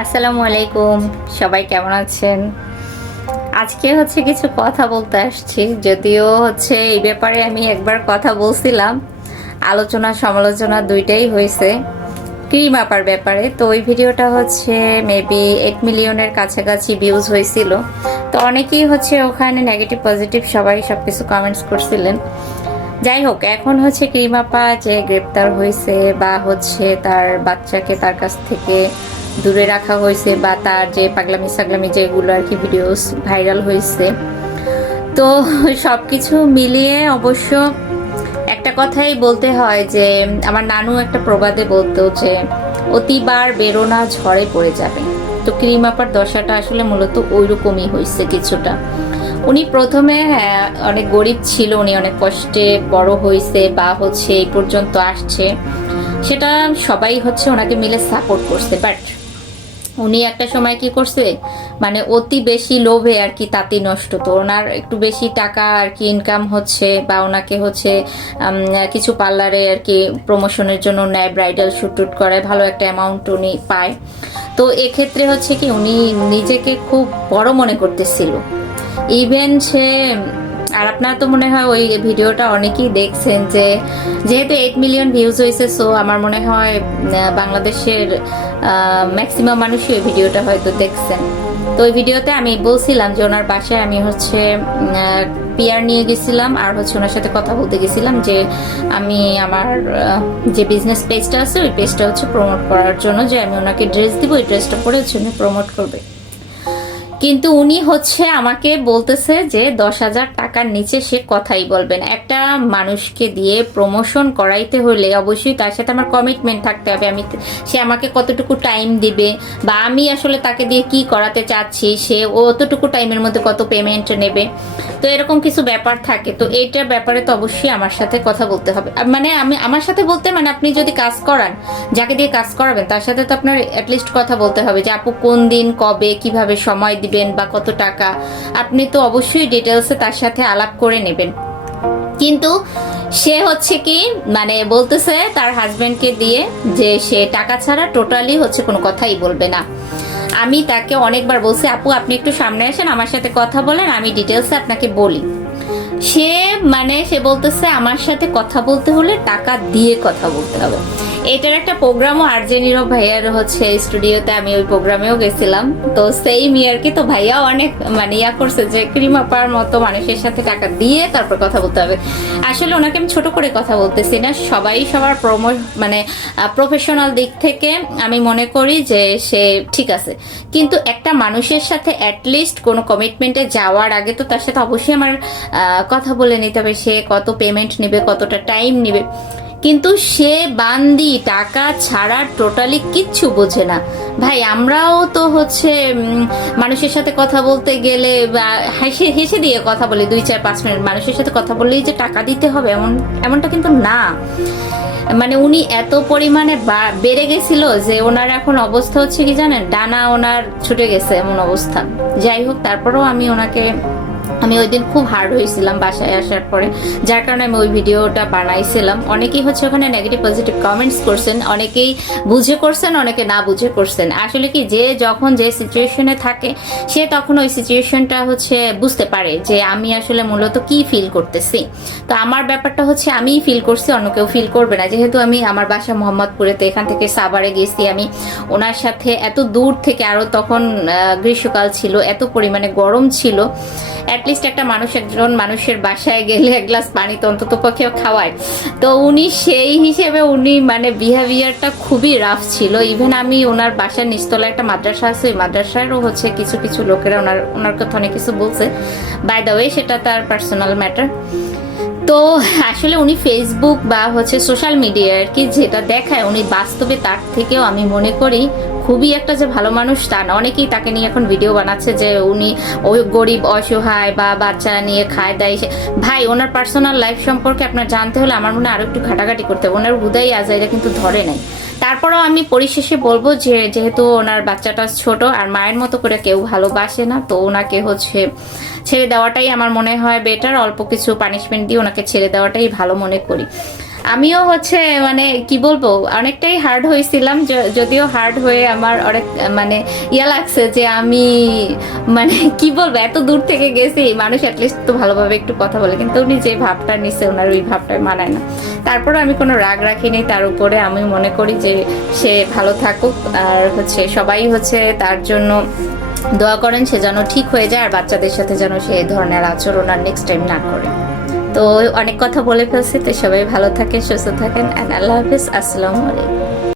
আসসালামু আলাইকুম। সবাই কেমন আছেন? আজকে হচ্ছে কিছু কথা বলতে আসছি, যদিও হচ্ছে এই ব্যাপারে আমি একবার কথা বলছিলাম। আলোচনা, সমালোচনা দুইটাই হয়েছে ক্রিম আপার ব্যাপারে। তো ওই ভিডিওটা হচ্ছে মেবি এইট মিলিয়নের কাছাকাছি ভিউজ হয়েছিল। তো অনেকেই হচ্ছে ওখানে নেগেটিভ পজিটিভ সবাই সব কিছু কমেন্টস করছিলেন। যাই হোক, এখন হচ্ছে ক্রিমাপা যে গ্রেপ্তার হয়েছে বা হচ্ছে তার বাচ্চাকে তার কাছ থেকে দূরে রাখা হয়েছে বা তার যে পাগলামি সাগলামি যেগুলো আর কি ভিডিওস ভাইরাল হয়েছে। তো সব কিছু মিলিয়ে অবশ্য একটা কথাই বলতে হয় যে আমার নানু একটা প্রবাদে বলতো যে অতিবার বেরোনা ঝড়ে পড়ে যাবে। তো ক্রিমাপার দশাটা আসলে মূলত ওই রকমই হয়েছে কিছুটা। উনি প্রথমে হ্যাঁ, অনেক গরিব ছিল উনি অনেক কষ্টে বড় হয়েছে বা হচ্ছে এই পর্যন্ত আসছে। সেটা সবাই হচ্ছে ওনাকে মিলে সাপোর্ট করছে বাট উনি একটা সময় কি করছে? মানে অতি বেশি লোভে আর কি তাঁতি নষ্ট তো ওনার একটু বেশি টাকা আর কি ইনকাম হচ্ছে বা ওনাকে হচ্ছে কিছু পার্লারে আর কি প্রমোশনের জন্য নেয় ব্রাইডাল শুট টুট করে, ভালো একটা অ্যামাউন্ট উনি পায়। তো এক্ষেত্রে হচ্ছে কি উনি নিজেকে খুব বড় মনে করতেছিল। ইভেন সে আর আপনার তো মনে হয় ওই ভিডিওটা অনেকেই দেখছেন যে যেহেতু এইট মিলিয়ন ভিউজ হয়েছে সো আমার মনে হয় বাংলাদেশের ম্যাক্সিমাম মানুষই ওই ভিডিওটা হয়তো দেখছেন। তো ওই ভিডিওতে আমি বলছিলাম যে ওনার বাসায় আমি হচ্ছে পিয়ার নিয়ে গেছিলাম আর হচ্ছে ওনার সাথে কথা বলতে গেছিলাম যে আমি আমার যে বিজনেস পেজটা আছে, ওই পেজটা হচ্ছে প্রমোট করার জন্য যে আমি ওনাকে ড্রেস দিব, ওই ড্রেসটা পরে হচ্ছে উনি প্রমোট করবে। কিন্তু উনি হচ্ছে আমাকে বলতেছে যে দশ হাজার টাকার নিচে সে কথাই বলবেন একটা মানুষকে দিয়ে প্রমোশন করাইতে হলে অবশ্যই তার সাথে আমার কমিটমেন্ট থাকতে হবে। আমি সে আমাকে কতটুকু টাইম দিবে বা আমি আসলে তাকে দিয়ে কি করাতে চাচ্ছি, সে অতটুকু টাইমের মধ্যে কত পেমেন্ট নেবে। তো এরকম কিছু ব্যাপার থাকে। তো এইটার ব্যাপারে তো অবশ্যই আমার সাথে কথা বলতে হবে। মানে আমি, আমার সাথে বলতে মানে আপনি যদি কাজ করান, যাকে দিয়ে কাজ করাবেন, তার সাথে তো আপনার অ্যাটলিস্ট কথা বলতে হবে যে, আপু কোন দিন, কবে, কীভাবে সময় দিবেন বা কত টাকা, আপনি তো অবশ্যই ডিটেলসে তার সাথে আলাপ করে নেবেন। কিন্তু সে হচ্ছে কি মানে বলতেছে তার হাজবেন্ডকে দিয়ে যে সে টাকা ছাড়া টোটালি হচ্ছে কোনো কথাই বলবে না। আমি তাকে অনেকবার বলছি, আপু, আপনি একটু সামনে আসেন, আমার সাথে কথা বলেন, আমি ডিটেলসে আপনাকে বলি। সে মানে সে বলতেছে, আমার সাথে কথা বলতে হলে টাকা দিয়ে কথা বলতে হবে। এটার একটা প্রোগ্রামও আরজে নীরব ভাইয়ার হচ্ছে স্টুডিওতে আমি ওই প্রোগ্রামেও গেছিলাম। তো সেই ইয়ার কি তো ভাইয়া অনেক মানে ইয়া করছে যে ক্রিমাপার মতো মানুষের সাথে টাকা দিয়ে তারপর কথা বলতে হবে। আসলে ওনাকে আমি ছোট করে কথা বলতেছি না, সবাই সবার প্রমো মানে প্রফেশনাল দিক থেকে আমি মনে করি যে সে ঠিক আছে। কিন্তু একটা মানুষের সাথে অ্যাটলিস্ট কোনো কমিটমেন্টে যাওয়ার আগে তো তার সাথে অবশ্যই আমার কথা বলে নিতে হবে, সে কত পেমেন্ট নেবে, কতটা টাইম নেবে। কিন্তু সে বান্দি, টাকা ছাড়া টোটালি কিচ্ছু বোঝে না। ভাই, আমরাও তো হচ্ছে মানুষের সাথে কথা বলতে গেলে হেসে হেসে দিয়ে কথা বলি, দুই চার পাঁচ মিনিট। মানুষের সাথে কথা বললেই যে টাকা দিতে হবে, এমন, এমনটা কিন্তু না। মানে উনি এত পরিমাণে বেড়ে গেছিল যে ওনার এখন অবস্থা হচ্ছে কি জানেন, ডানা ওনার ছুটে গেছে এমন অবস্থা। যাই হোক, তারপরেও আমি ওনাকে আমি ওই দিন খুব হার্ড হয়েছিলাম বাসায় আসার পরে, যার কারণে আমি ওই ভিডিওটা বানাইছিলাম। অনেকেই হচ্ছে ওখানে নেগেটিভ পজিটিভ কমেন্টস করছেন, অনেকেই বুঝে করছেন, অনেকে না বুঝে করছেন। আসলে কি, যে যখন যে সিচুয়েশনে থাকে, সে তখন ওই সিচুয়েশনটা হচ্ছে বুঝতে পারে যে আমি আসলে মূলত কি ফিল করতেছি। তো আমার ব্যাপারটা হচ্ছে আমিই ফিল করছি, অন্য কেউ ফিল করবে না। যেহেতু আমি আমার বাসা মোহাম্মদপুরেতে, এখান থেকে সাভারে গেছি আমি, ওনার সাথে এত দূর থেকে আরও তখন গ্রীষ্মকাল ছিল, এত পরিমাণে গরম ছিল অ্যাটলিস্ট একটা মানুষ একজন মানুষের বাসায় গেলে এক গ্লাস পানি তো অন্তত পক্ষে খাওয়ায়। তো উনি সেই হিসেবে উনি মানে বিহেভিয়ারটা খুবই রাফ ছিল। ইভেন আমি ওনার বাসার নিচতলা একটা মাদ্রাসা আছে, ওই মাদ্রাসারও হচ্ছে কিছু কিছু লোকেরা ওনার ওনার কথা অনেক কিছু বলছে। বাই দ্য ওয়ে সেটা তার পার্সোনাল ম্যাটার তো আসলে উনি ফেসবুক বা হচ্ছে সোশ্যাল মিডিয়া আর কি যেটা দেখায়, উনি বাস্তবে তার থেকেও আমি মনে করি খুবই একটা যে ভালো মানুষ তা না। অনেকেই তাকে নিয়ে এখন ভিডিও বানাচ্ছে যে উনি ওই গরিব, অসহায়, বা বাচ্চা নিয়ে খায়, দেয়। ভাই, ওনার পার্সোনাল লাইফ সম্পর্কে আপনার জানতে হলে আমার মনে হয় আরও একটু ঘাটাঘাটি করতে হবে। ওনার হুদাই আজাইরা কিন্তু ধরে নাই। তারপরেও আমি পরিশেষে বলব যে, যেহেতু ওনার বাচ্চাটা ছোট আর মায়ের মতো করে কেউ ভালোবাসে না, তো ওনাকে হচ্ছে ছেড়ে দেওয়াটাই আমার মনে হয় বেটার অল্প কিছু পানিশমেন্ট দিয়ে ওনাকে ছেড়ে দেওয়াটাই ভালো মনে করি। আমিও হচ্ছে মানে কি বলব, অনেকটাই হার্ড হয়েছিলাম যদিও হার্ড হয়ে আমার অনেক মানে ইয়া লাগছে যে আমি মানে কি বলব, এত দূর থেকে গেছি, মানুষ অ্যাটলিস্ট তো ভালোভাবে একটু কথা বলে, কিন্তু উনি যে ভাবটা নিছে ওনার ওই ভাবটা মানায় না। তারপরে আমি কোনো রাগ রাখিনি, তার উপরে আমি মনে করি যে সে ভালো থাকুক, আর হচ্ছে সবাই হচ্ছে তার জন্য দোয়া করেন, সে যেন ঠিক হয়ে যায়, আর বাচ্চাদের সাথে যেন সে ধরনের আচরণ আর নেক্সট টাইম না করে। তো অনেক কথা বলে ফেলছি, তো সবাই ভালো থাকেন, সুস্থ থাকেন অ্যান্ড আল্লাহ হাফিজ আসসালামু আলাইকুম।